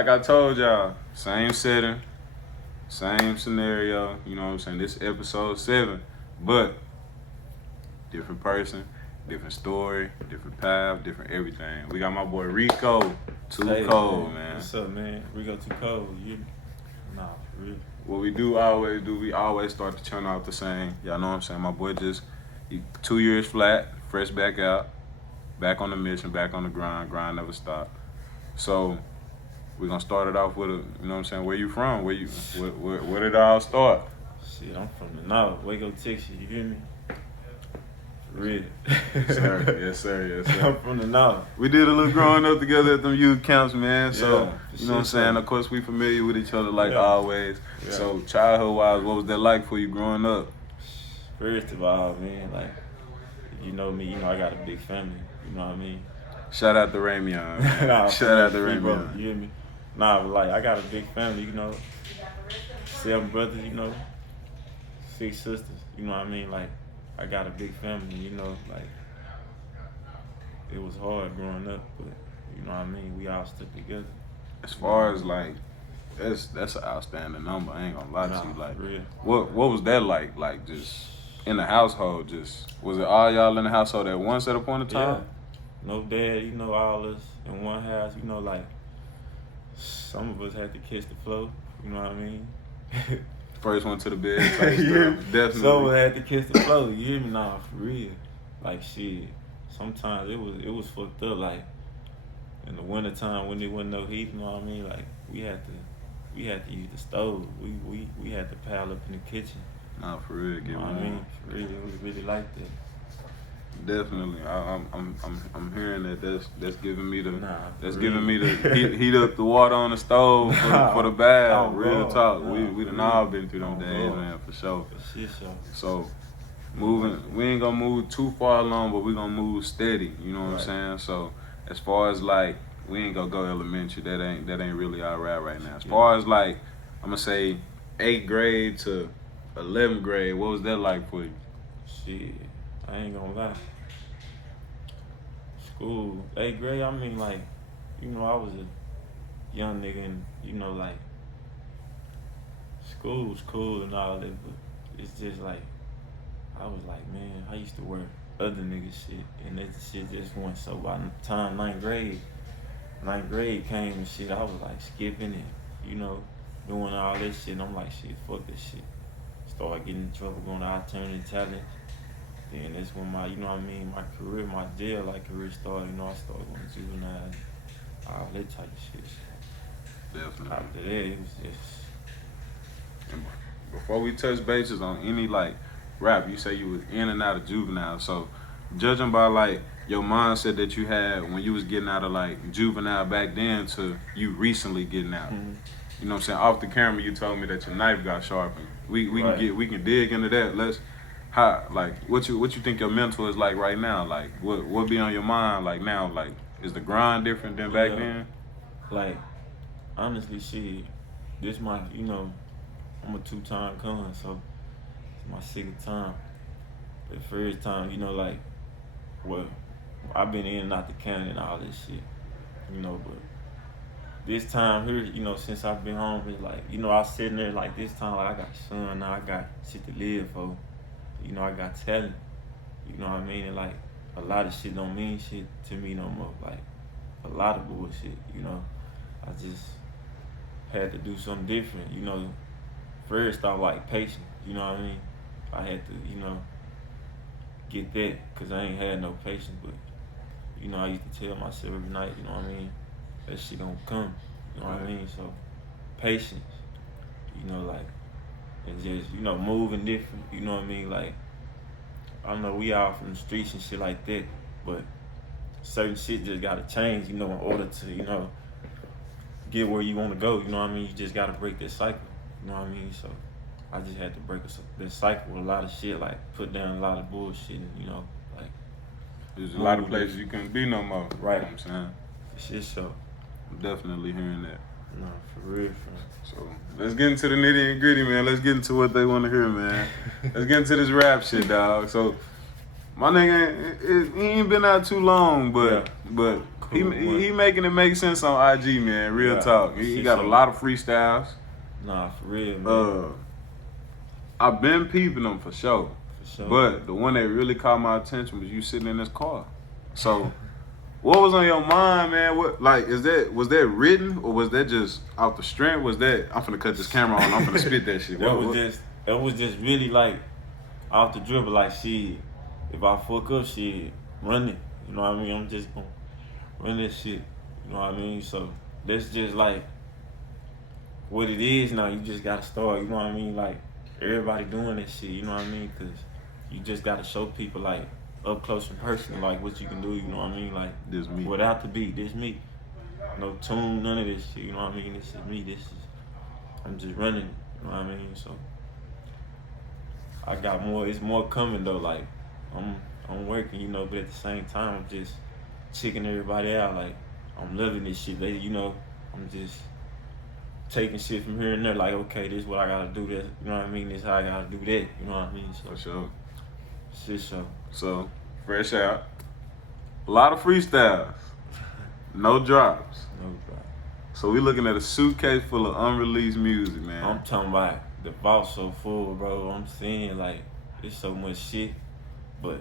like I told y'all, same setting, same scenario. You know what I'm saying? This is episode 7, but different person, different story, different path, different everything. We got my boy ReeCold, too cold, man. What's up, man? We go too cold. Nah, for real. What we always start the channel out the same. Y'all know what I'm saying? My boy he 2 years flat, fresh back out, back on the mission, back on the grind never stop. So we're gonna start it off with you know what I'm saying? Where you from? Where did it all start? Shit, I'm from the North, Waco, Texas. You hear me? For real. Yes, sir. I'm from the North. We did a little growing up together at them youth camps, man. So, Yeah, you know what I'm saying? Of course, we familiar with each other like Yeah. always. Yeah. So, childhood-wise, what was that like for you growing up? First of all, man, like, you know me, I got a big family. You know what I mean? Shout out to Ramion, man. Nah, Shout out to free Ramion. brother, you hear me? Nah, but like, I got a big family, 7 brothers, 6 sisters, you know what I mean? Like, I got a big family, like, it was hard growing up, but, you know what I mean? We all stuck together. As far as like, that's an outstanding number. I ain't gonna lie to you. Like, for real. what was that like? Like, just in the household, was it all y'all in the household at once at a point in time? Yeah. No dad, all us in one house, like, some of us had to kiss the floor, you know what I mean? First one to the bed type Yeah. stuff. Definitely. Some of us had to kiss the floor, you hear me? Nah, for real. Like, shit, sometimes it was fucked up, like, in the wintertime when there wasn't no heat, you know what I mean? Like, we had to use the stove. We had to pile up in the kitchen. Nah, for real, You know what I mean? For real, it was really like that. Definitely, I'm hearing that's giving me the giving me the heat up the water on the stove for the bath. Oh, Real God. talk, Nah, we done for all real. been through them Oh, days, God. man, for sure. For shit show. So we ain't gonna move too far along, but we gonna move steady. You know what I'm saying? So as far as like, we ain't gonna go elementary. That ain't really our route right now. As far as like, I'm gonna say 8th grade to 11th grade, what was that like for you? Shit, I ain't gonna lie. School, 8th grade, I mean, like, I was a young nigga and, like, school was cool and all that, but it's just like, I was like, man, I used to wear other niggas shit, and that shit just went so by the time 9th grade came and shit, I was like skipping it, doing all this shit, and I'm like, shit, fuck this shit. Started getting in trouble, going to alternative talent. Then that's when my career, my jail-like career started. I started going to juvenile, all that type of shit. Definitely. After that, it was just... And before we touch bases on any like rap, you say you was in and out of juvenile. So judging by like your mindset that you had when you was getting out of like juvenile back then to you recently getting out. Mm-hmm. You know what I'm saying? Off the camera, you told me that your knife got sharpened. We can dig into that. What you think your mental is like right now? Like what be on your mind like now? Like, is the grind different than back then? Like, honestly, shit, this I'm a 2-time con, so it's my 6th time. The first time, I've been in and out the county and all this shit, but this time here, since I've been home, it's like, I was sitting there like this time, like I got a son now, I got shit to live for. I got talent, you know what I mean? And like, a lot of shit don't mean shit to me no more. Like, a lot of bullshit, I just had to do something different, First, I like patience, you know what I mean? I had to, get that, because I ain't had no patience, but, I used to tell myself every night, you know what I mean? That shit gonna come, you know what I mean? So, patience, like, and just, moving different, you know what I mean? Like, I know we all from the streets and shit like that, but certain shit just gotta change, in order to, get where you wanna go, you know what I mean? You just gotta break that cycle, you know what I mean? So, I just had to break this cycle with a lot of shit, like, put down a lot of bullshit, and, like... There's a lot of places you couldn't be no more, right? You know what I'm saying? Shit, so... I'm definitely hearing that. No, for real. So let's get into the nitty and gritty, man. Let's get into what they want to hear, man. Let's get into this rap shit, dog. So my nigga, he ain't been out too long, but He making it make sense on IG, man. Real talk. He got a lot of freestyles. Nah, for real, man. I've been peeping them for sure. For sure. But the one that really caught my attention was you sitting in this car. So, what was on your mind, man? What was that written or was that just out the strength? Was that I'm finna cut this camera on, I'm finna spit that shit? That was just really like off the dribble, like shit. If I fuck up, shit, run it. You know what I mean? I'm just gonna run that shit. You know what I mean? So that's just like what it is now. You just gotta start. You know what I mean? Like everybody doing that shit. You know what I mean? Cause you just gotta show people like up close and personal, like what you can do. You know what I mean? Like this me. Without the beat, this me. No tune, none of this shit. You know what I mean? This is me. I'm just running. You know what I mean? So I got more. It's more coming though. Like I'm working, you know, but at the same time I'm just checking everybody out. Like I'm loving this shit. You know, I'm just taking shit from here and there. Like okay, this is what I gotta do. This, you know what I mean? This is how I gotta do that. You know what I mean? So for sure. Shit show. So fresh out. A lot of freestyles. No drops. No drops. So we looking at a suitcase full of unreleased music, man. I'm talking about the vault so full, bro. I'm saying like it's so much shit, but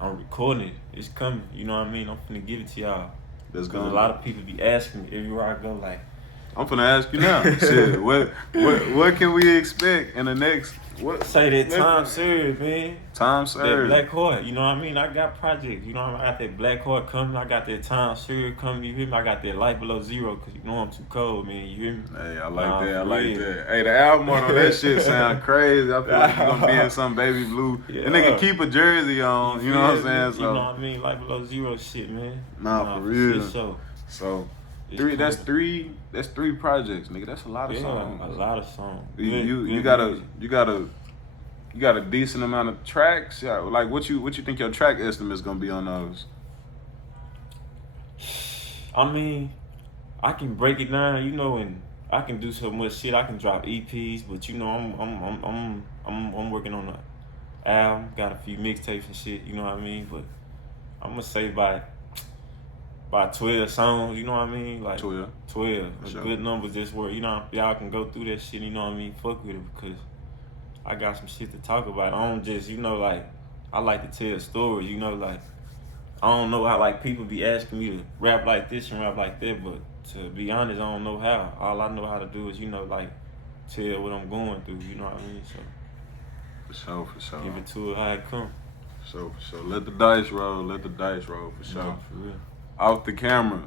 I'm recording it. It's coming. You know what I mean? I'm finna give it to y'all. That's Cause a lot of people be asking me everywhere I go, like. I'm finna ask you now. Shit, what can we expect in the next? What say that time served, man. Time served. That Black Heart, you know what I mean? I got projects, you know what I mean? I got that Black Heart coming. I got that time served coming. You hear me? I got that Light Below Zero, cause you know I'm too cold, man. You hear me? Hey, I like that. I like that. Hey, the album on that shit sound crazy. I feel like you're gonna be in some baby blue. Yeah. And they can keep a jersey on. You know what I'm saying? So you know what I mean? Light Below Zero shit, man. Nah, for real. So. That's three projects, nigga. That's a lot of songs. A lot of songs. You got a decent amount of tracks. Yeah, like what you think your track estimate is gonna be on those? I mean, I can break it down, you know, and I can do so much shit. I can drop EPs, but you know, I'm working on an album. Got a few mixtapes and shit. You know what I mean? But I'm gonna say by 12 songs, you know what I mean? Like 12. Sure. Good numbers this word. You know, y'all can go through that shit, you know what I mean? Fuck with it because I got some shit to talk about. I don't just, you know, like, I like to tell stories, you know, like, I don't know how, like, people be asking me to rap like this and rap like that, but to be honest, I don't know how. All I know how to do is, you know, like, tell what I'm going through, you know what I mean? So, for sure. Give it to it how it come. For sure. Let the dice roll, for sure. No, for real. Off the camera,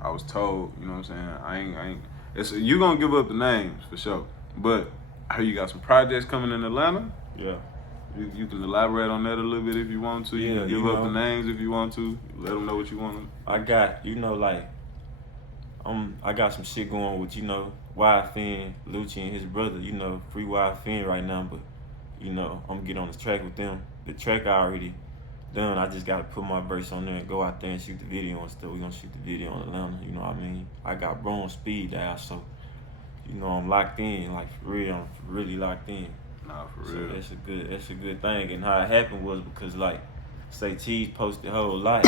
I was told, you know what I'm saying? You gonna give up the names for sure. But I heard you got some projects coming in Atlanta. Yeah. You can elaborate on that a little bit if you want to. You can give up the names if you want to. Let them know what you want. I got, you know, like, I got some shit going with, you know, Wild Fin, Lucci and his brother, you know, free Wild Fin right now, but, you know, I'm getting on the track with them. The track I already done. I just gotta put my verse on there and go out there and shoot the video and stuff. We gonna shoot the video in Atlanta, you know what I mean? I got bro on speed dial, so you know I'm locked in, like for real, I'm really locked in. Nah, for real. So that's a good thing. And how it happened was because like Say Cheese posted a whole lot.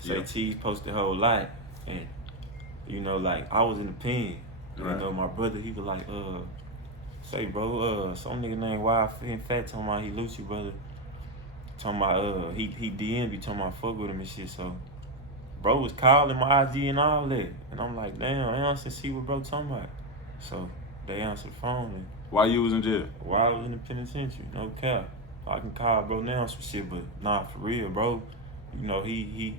Cheese posted a whole lot, and you know, like I was in the pen. Right. You know, my brother, he was like, say bro, some nigga named Wild Fin Fat talking about he Lucci brother. Talking about he DM be talking about fuck with him and shit, so bro was calling my IG and all that, and I'm like, damn, I answer see what bro talking about. So they answered the phone. And why you was in jail? While I was in the penitentiary, no cap. I can call bro now some shit, but nah, for real, bro. You know he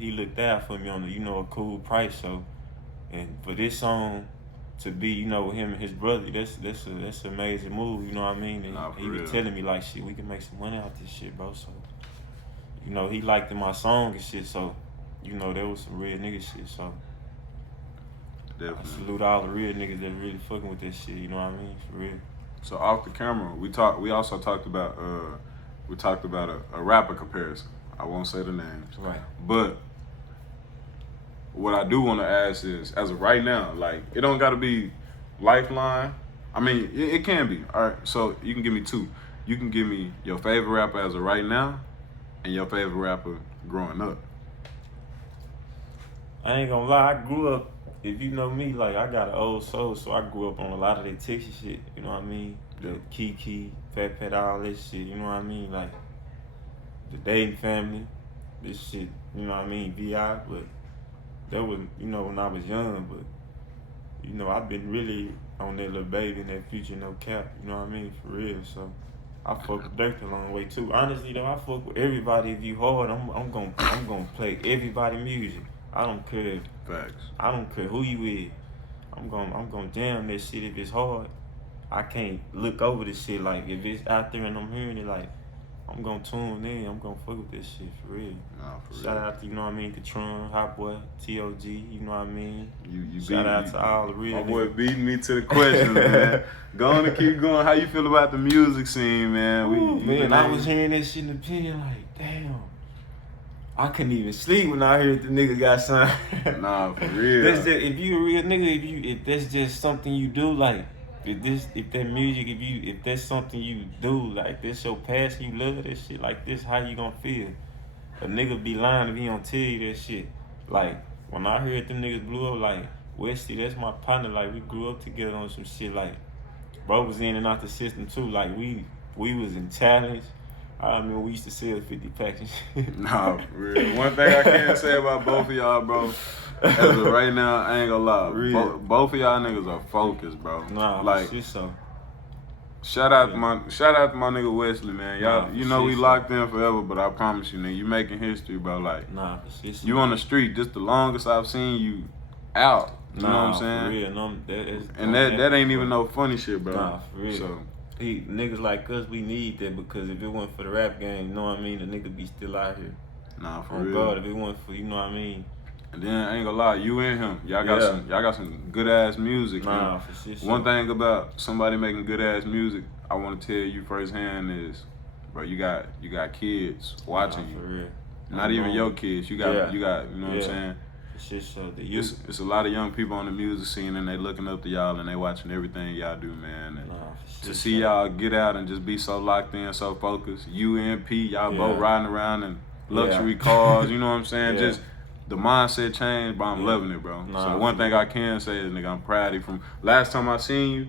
looked out for me on a cool price. So, and for this song to be, you know, with him and his brother, that's an amazing move, you know what I mean? And he was telling me like, shit, we can make some money out this shit, bro. So, you know, he liked my song and shit, so, you know, there was some real nigga shit, so. Definitely. I salute all the real niggas that really fucking with this shit, you know what I mean? For real. So off the camera, we also talked about a rapper comparison. I won't say the names. Right. But what I do want to ask is, as of right now, like, it don't got to be Lifeline. I mean, it can be. All right, so you can give me two. You can give me your favorite rapper as of right now and your favorite rapper growing up. I ain't gonna lie, I grew up, if you know me, like, I got an old soul, so I grew up on a lot of that Texas shit, you know what I mean? Yeah. The Kiki, Fat Pat, all that shit, you know what I mean? Like, the Dayton family, this shit, you know what I mean? VI, but that was, you know, when I was young, but, you know, I've been really on that little baby and that future no cap, you know what I mean? For real, so. I fuck with Dirk a long way too. Honestly though, I fuck with everybody. If you hard, I'm gonna play everybody music. I don't care. Facts. I don't care who you is. I'm gonna jam that shit if it's hard. I can't look over this shit like if it's out there and I'm hearing it like I'm gonna tune in. I'm gonna fuck with this shit for real. Nah, for Shout real. out to, you know what I mean, Katron, Hot Boy, TOG, you know what I mean? You Shout out to all the real my boy niggas. beating me to the question, man. Go on and keep going. How you feel about the music scene, man? Ooh, You man, been I in- was hearing that shit in the pen like, damn. I couldn't even sleep when I heard the nigga got signed. Nah, for real. That's just, if you a real nigga, if that's just something you do, like if that music, if that's something you do, like this your passion, you love that shit, like this how you gonna feel. A nigga be lying if he don't tell you that shit. Like when I heard them niggas blew up, like Westy, that's my partner. Like we grew up together on some shit. Like bro was in and out the system too. Like we was in challenge. I mean, we used to sell 50 packs and shit. Nah, for real. One thing I can say about both of y'all, bro, as of right now, I ain't gonna lie. Real. Both of y'all niggas are focused, bro. Nah, like shit so. shout out to my nigga Wesley, man. Y'all, Nah, you know we shit, so. locked in forever, but I promise you, nigga, you making history, bro. Like Nah, shit so. you on the street, just the longest I've seen you out. You know what I'm saying? For real. No, that is, And that ain't even no funny shit, bro. Nah, for real. So Niggas like us, we need that because if it wasn't for the rap game, you know what I mean, the nigga be still out here. nah, for Oh real. God, if it wasn't for, you know what I mean. And then I ain't gonna lie, you and him, y'all got some good ass music. Nah, man. for shit. One thing about somebody making good ass music, I want to tell you firsthand is, bro, you got kids watching For you. real. Not even your kids. You got you know what I'm saying? For shit, so the youth. It's a lot of young people on the music scene and they looking up to y'all and they watching everything y'all do, man. And Nah, for to shit, see so. y'all get out and just be so locked in, so focused. You and P, y'all Yeah. both riding around in luxury cars. You know what I'm saying? Yeah. Just the mindset change, but I'm Yeah. loving it, bro. Nah, so the one for thing real. I can say is, nigga, I'm proud of you. From last time I seen you,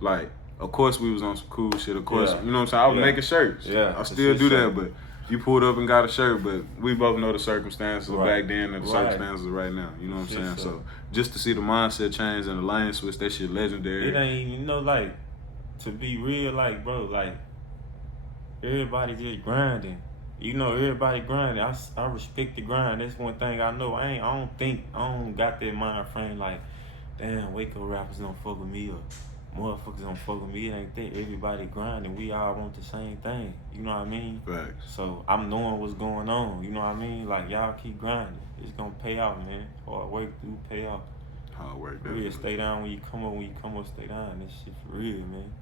like, of course we was on some cool shit. Of course, Yeah. you know what I'm saying? I was Yeah. making shirts. Yeah, I for still shit, do so. that, but you pulled up and got a shirt, but we both know the circumstances of Right. back then and the Right. circumstances right now. You know what I'm Shit, saying? so. So just to see the mindset change and the lane switch, that shit legendary. It ain't, you know, like, to be real, like, bro, like, everybody just grinding. You know, everybody grinding. I respect the grind. That's one thing I know. I don't got that mind frame like, damn, Waco rappers don't fuck with me or motherfuckers don't fuck with me. It ain't that. Everybody grinding. We all want the same thing. You know what I mean? Facts. So I'm knowing what's going on. You know what I mean? Like, y'all keep grinding. It's gonna pay off, man. Hard work do pay off. Hard work, Real, definitely. stay down when you come up. When you come up, stay down. This shit for real, man.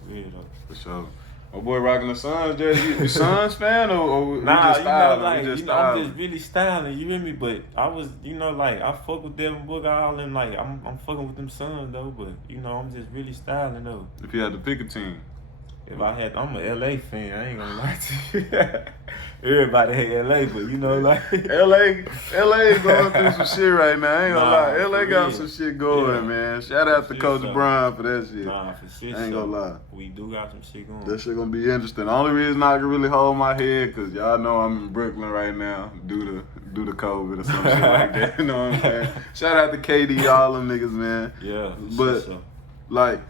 For real though. For sure. My boy rocking the Suns jersey. You Suns fan or we Nah, just you know, styling? like, We just you know, I'm styling. just really styling. You hear me? But I was, you know, like, I fuck with Devin Booker, all them. Like, I'm fucking with them Suns though. But you know, I'm just really styling though. If you had to pick a team. If I had, I'm a LA fan. I ain't gonna lie to you. Everybody hate LA, but you know, like LA is going through some shit right now. I ain't gonna Nah, lie. LA for got real. some shit going, Yeah. man. Shout out to Shit, Coach so. Brian for that shit. nah, for shit. I ain't so gonna lie. We do got some shit going. That shit gonna be interesting. The only reason I can really hold my head, cause y'all know I'm in Brooklyn right now due to COVID or some shit like that. You know what I'm saying? Shout out to KD, all them niggas, man. Yeah, for But shit, so. like,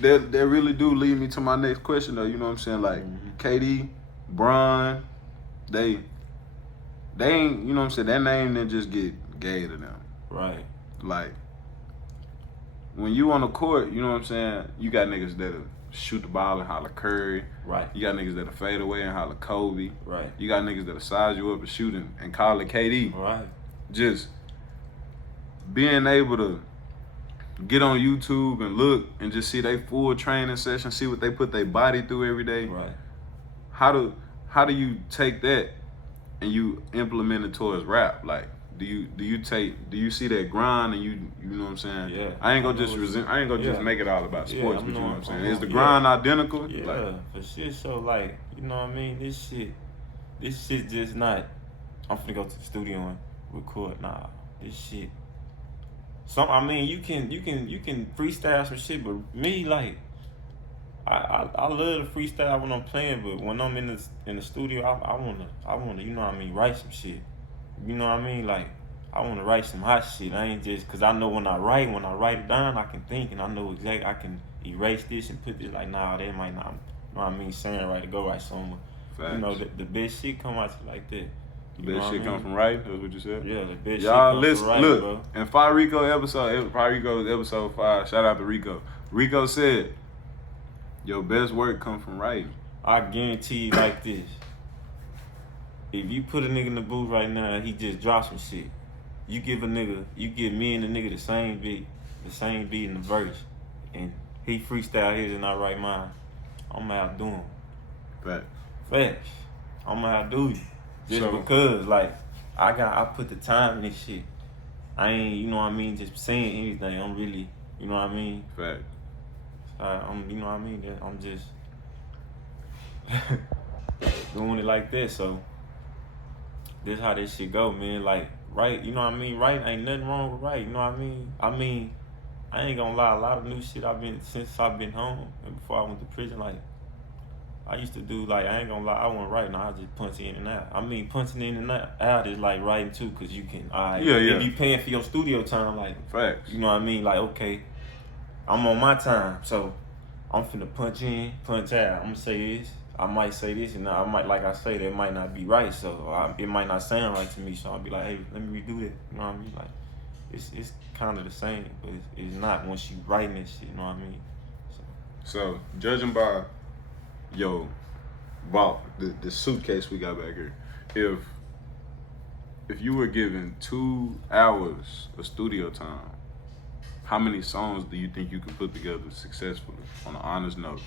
that really do lead me to my next question though. You know what I'm saying? Like, KD, Bron, they ain't, you know what I'm saying? That name didn't just get gave to them. Right. Like, when you on the court, you know what I'm saying? You got niggas that'll shoot the ball and holler Curry. Right. You got niggas that'll fade away and holler Kobe. Right. You got niggas that'll size you up and shoot and call it KD. Right. Just being able to get on YouTube and look and just see they full training session, see what they put their body through every day. Right. How do you take that and you implement it towards rap? Like, do you see that grind and you know what I'm saying? Yeah. I ain't gonna just Yeah. make it all about Yeah, sports, I'm but you know what I'm knowing- saying? Is the yeah. grind identical? Yeah, Like, for shit. So like, you know what I mean? This shit just not. I'm finna go to the studio and record. Nah, this shit. I mean, you can freestyle some shit, but me like. I love to freestyle when I'm playing, but when I'm in the studio, I wanna you know what I mean, write some shit. You know what I mean? Like I wanna write some hot shit. I ain't just cause I know when I write it down, I can think and I know exactly I can erase this and put this like nah, that might not you know what I mean, saying right to go write somewhere. You know, the best shit come out like that. The best shit come from right? That's what you said? Yeah, the best y'all shit listen, come from right, look, bro. in ReeCold episode 5, shout out to Rico. Rico said, your best work come from writing. I guarantee you like this. If you put a nigga in the booth right now and he just drops some shit, you give me and the nigga the same beat in the verse, and he freestyle his and I write mine, I'ma outdo him. Facts. I'ma outdo you. Just because, like, I put the time in this shit. I ain't, you know what I mean, just saying anything. I'm really, you know what I mean? Facts. You know what I mean? I'm just doing it like that. So this how this shit go, man. Like, right, you know what I mean? Right, ain't nothing wrong with right, you know what I mean? I ain't gonna lie, a lot of new shit since I've been home and before I went to prison, like, I used to do, like, I ain't gonna lie, I wasn't writing, I just punch in and out. I mean, punching in and out is like writing too, cause you can, if you paying for your studio time, like, facts. You know what I mean? Like, okay, I'm on my time, so I'm finna punch in, punch out. I'm gonna say this, I might say this, and I might, like I say, that might not be right, so it might not sound right to me, so I'll be like, hey, let me redo that, you know what I mean? Like, it's kind of the same, but it's not once you writing this shit, you know what I mean? So judging by the suitcase we got back here, if you were given 2 hours of studio time, how many songs do you think you could put together successfully on an honest note?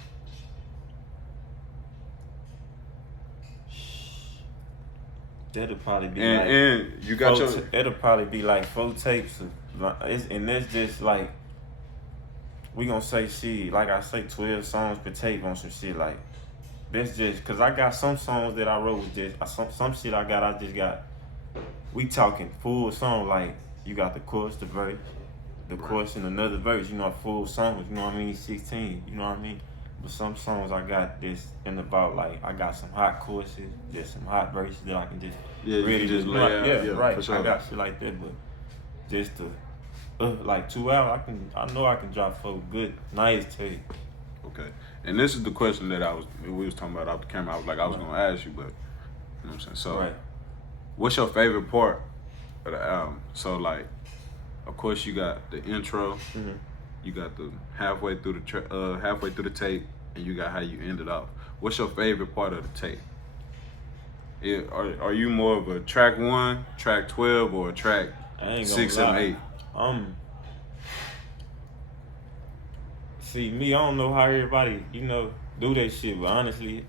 That'll probably be and you got it'll probably be like 4 tapes and that's just like we gonna say shit, like I say 12 songs per tape on some shit, like that's just cause I got some songs that I wrote with just some shit I just got we talking full song, like you got the chorus, the verse, the chorus and another verse, you know, full songs, you know what I mean, 16, you know what I mean? But some songs I got this in about, like, I got some hot choruses, just some hot verses that I can just really just lay out. Yeah, right. For sure. I got shit like that, but just to like 2 hours, I know I can drop 4 good, nice tapes. Okay, and this is the question that we was talking about off the camera. I was like, I was gonna ask you, but you know what I'm saying. So, what's your favorite part of the album? So, like, of course, you got the intro. Mm-hmm. You got the halfway through the tape, and you got how you ended off. What's your favorite part of the tape? Are you more of a track 1, track 12, or a track 6, 7, 8? See, me, I don't know how everybody, you know, do that shit, but honestly,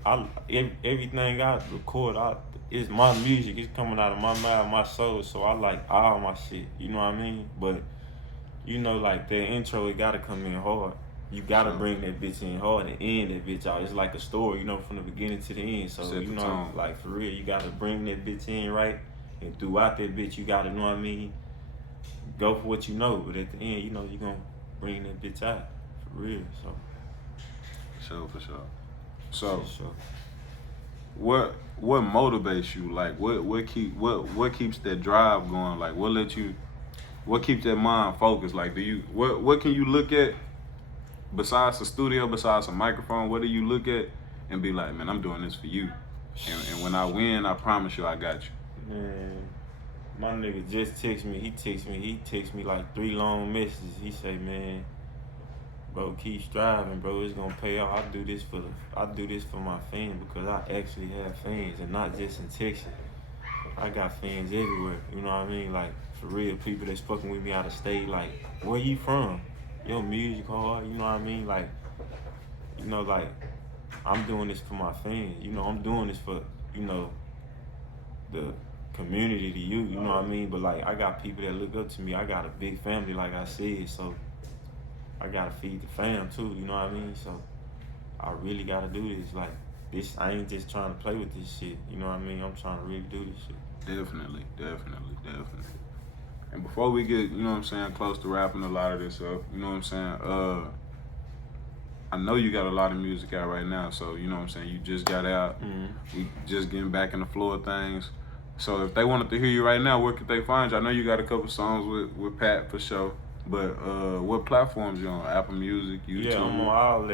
everything I record, it's my music. It's coming out of my mouth, my soul. So I like all my shit. You know what I mean? But you know, like that intro, it gotta come in hard. You gotta bring that bitch in hard and end that bitch out. It's like a story, you know, from the beginning to the end. So, you know, like for real, you gotta bring that bitch in right. And throughout that bitch, you gotta, know what I mean, go for what you know. But at the end, you know, you gonna bring that bitch out. For real, so. For sure. So, what motivates you? Like, what keeps that drive going? Like, what keeps that mind focused? Like, what can you look at besides the studio, besides a microphone? What do you look at and be like, man, I'm doing this for you, and when I win, I promise you, I got you. Man, my nigga just text me. He text me like 3 long messages. He say, man, bro, keep striving, bro. It's gonna pay off. I do this for my fans because I actually have fans and not just in Texas. I got fans everywhere. You know what I mean? Like, for real, people that's fucking with me out of state. Like, where you from? Your music hard. You know what I mean? Like, you know, like, I'm doing this for my fans. You know, I'm doing this for, you know, the community, to you. You know what I mean? But like, I got people that look up to me. I got a big family, like I said. So I gotta feed the fam too, you know what I mean? So I really gotta do this. Like, this, I ain't just trying to play with this shit, you know what I mean? I'm trying to really do this shit. Definitely. And before we get, close to wrapping a lot of this up, I know you got a lot of music out right now, so you just got out. We just getting back in the flow of things. So if they wanted to hear you right now, where could they find you? I know you got a couple songs with Pat for sure, but what platforms you on? Apple Music, YouTube? Yeah, I'm on all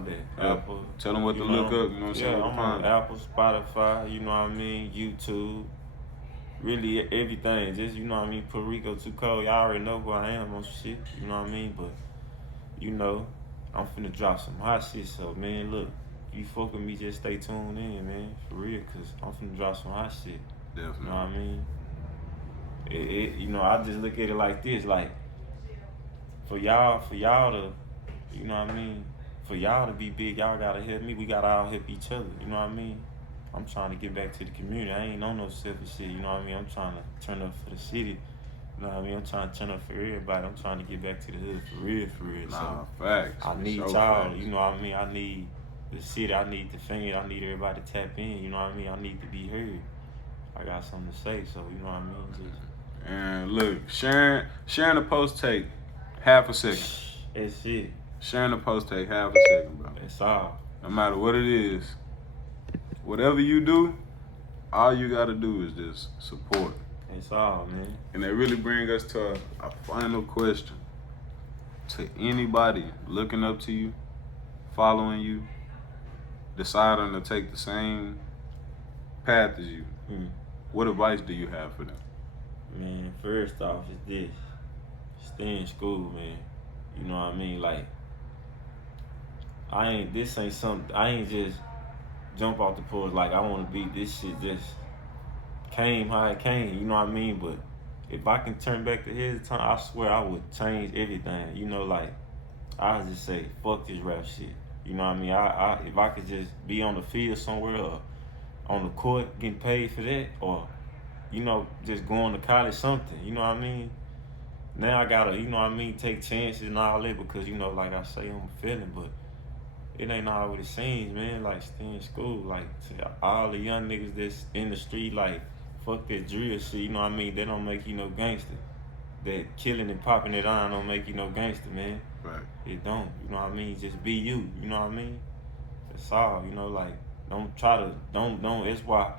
that. Yeah. Apple. Tell them what to look up. Yeah, I'm on Apple, Spotify. You know what I mean? YouTube. Really everything. Just put Rico Too Cold. Y'all already know who I am on shit. You know what I mean? But I'm finna drop some hot shit. So man, look, you fuck with me, just stay tuned in, man, for real, cause I'm finna drop some hot shit. Definitely. You know what I mean? I just look at it like this, like for y'all to, you know what I mean? For y'all to be big, y'all gotta help me. We gotta all help each other. You know what I mean? I'm trying to get back to the community. I ain't on no selfish shit. You know what I mean? I'm trying to turn up for the city. You know what I mean? I'm trying to turn up for everybody. I'm trying to get back to the hood for real. Nah, So facts. I need y'all. Facts. You know what I mean? I need the city. I need the fans. I need everybody to tap in. You know what I mean? I need to be heard. I got something to say. So you know what I mean? Just And look, sharing the post take half a second. That's it. Sharing the post take half a second, bro. That's all. No matter what it is, whatever you do, all you gotta do is just support. That's all, man. And that really brings us to a final question. To anybody looking up to you, following you, deciding to take the same path as you, what advice do you have for them? Man, first off is this. Stay in school, man. You know what I mean? Like, I ain't just jump off the porch like I wanna be. This shit just came how it came, you know what I mean? But if I can turn back the head of time, I swear I would change everything. Like I would just say, fuck this rap shit. You know what I mean? I if I could just be on the field somewhere or on the court getting paid for that, or just going to college, something, you know what I mean? Now I gotta, take chances and all that because, like I say, I'm feeling, but it ain't all what it seems, man. Like, stay in school. Like, to all the young niggas that's in the street, like, fuck that drill shit, you know what I mean? They don't make you no gangster. That killing and popping it on don't make you no gangster, man. Right. It don't, you know what I mean? Just be you, you know what I mean? That's all, like, don't try to, don't, that's why,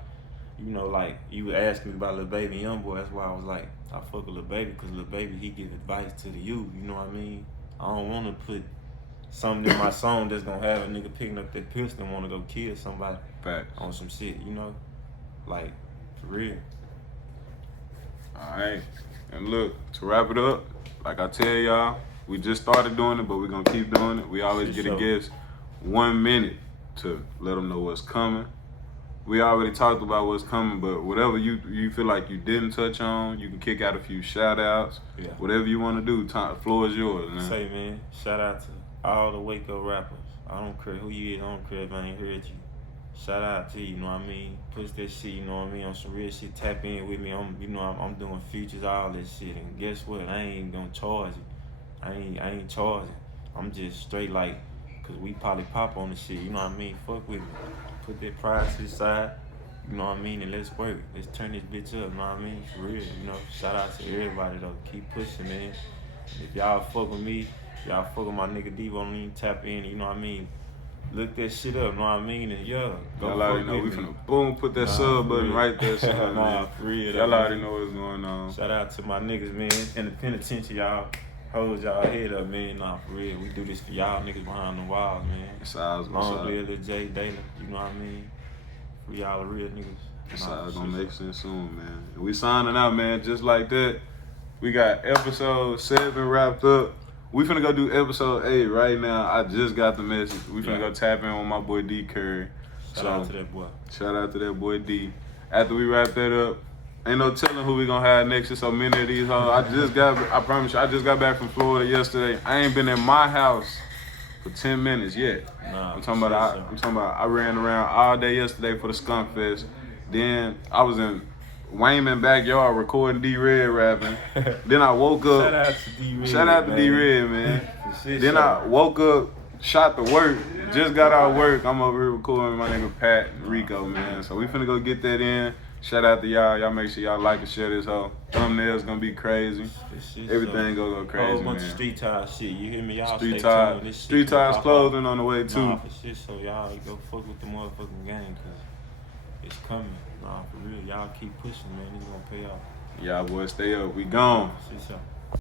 like, you were asking me about Lil Baby and Young Boy, that's why I was like, I fuck with Lil Baby, because Lil Baby, he give advice to the youth, you know what I mean? I don't want to put something in my song that's gonna have a nigga picking up that pistol and wanna go kill somebody. Facts. On some shit, like, for real. Alright. And look, to wrap it up, like I tell y'all, we just started doing it, but we're gonna keep doing it. We always get a guest 1 minute to let them know what's coming. We already talked about what's coming, but whatever you feel like you didn't touch on, you can kick out a few shout outs. Yeah. Whatever you want to do, floor is yours, man. Say, man, shout out to all the Waco rappers. I don't care who you is, I don't care if I ain't heard you. Shout out to you, you know what I mean? Push that shit, you know what I mean? On some real shit, tap in with me. I'm doing features, all that shit. And guess what? I ain't gonna charge it. I ain't charging. I'm just straight like, cause we probably pop on the shit, you know what I mean? Fuck with me. Put that pride to the side, you know what I mean? And let's work. Let's turn this bitch up, you know what I mean? For real, Shout out to everybody though. Keep pushing, man. If y'all fuck with me, y'all fuck with my nigga Devo, don't even tap in, you know what I mean? Look that shit up, know what I mean? And yeah, go y'all already know we finna boom, put that sub button right there. So, nah, for real. Y'all already know what's going on. Shout out to my niggas, man. In the penitentiary, y'all. Hold y'all head up, man. Nah, for real. We do this for y'all niggas behind the walls, man. Long live Lil J Daily, you know what I mean? For y'all the real niggas. That's gonna make sense soon, man. And we signing out, man, just like that. We got episode 7 wrapped up. We finna go do episode 8 right now. I just got the message. We finna go tap in with my boy D Curry. Shout out to that boy. Shout out to that boy D. After we wrap that up, ain't no telling who we gonna have next to so many of these hoes. I promise you, I just got back from Florida yesterday. I ain't been in my house for 10 minutes yet. Nah, I'm talking about I ran around all day yesterday for the Skunk Fest. Then I was in Wayman backyard recording D-Red rapping. Then I woke up. Shout out to D-Red, man. Then I woke up, shot to work, just got out of work. I'm over here recording with my nigga Pat and Rico, man. So we finna go get that in. Shout out to y'all. Y'all make sure y'all like and share this hoe. Thumbnail's gonna be crazy. Everything gonna go crazy, whole bunch man. of street ties shit. You hear me? Y'all Street stay ties, tuned. This street shit ties pop clothing out. on the way too. Nah, for shit. So y'all go fuck with the motherfucking gang, cause it's coming. Nah, for real. Y'all keep pushing, man. It's gonna pay off. Y'all boys stay up. We gone. Shit, so.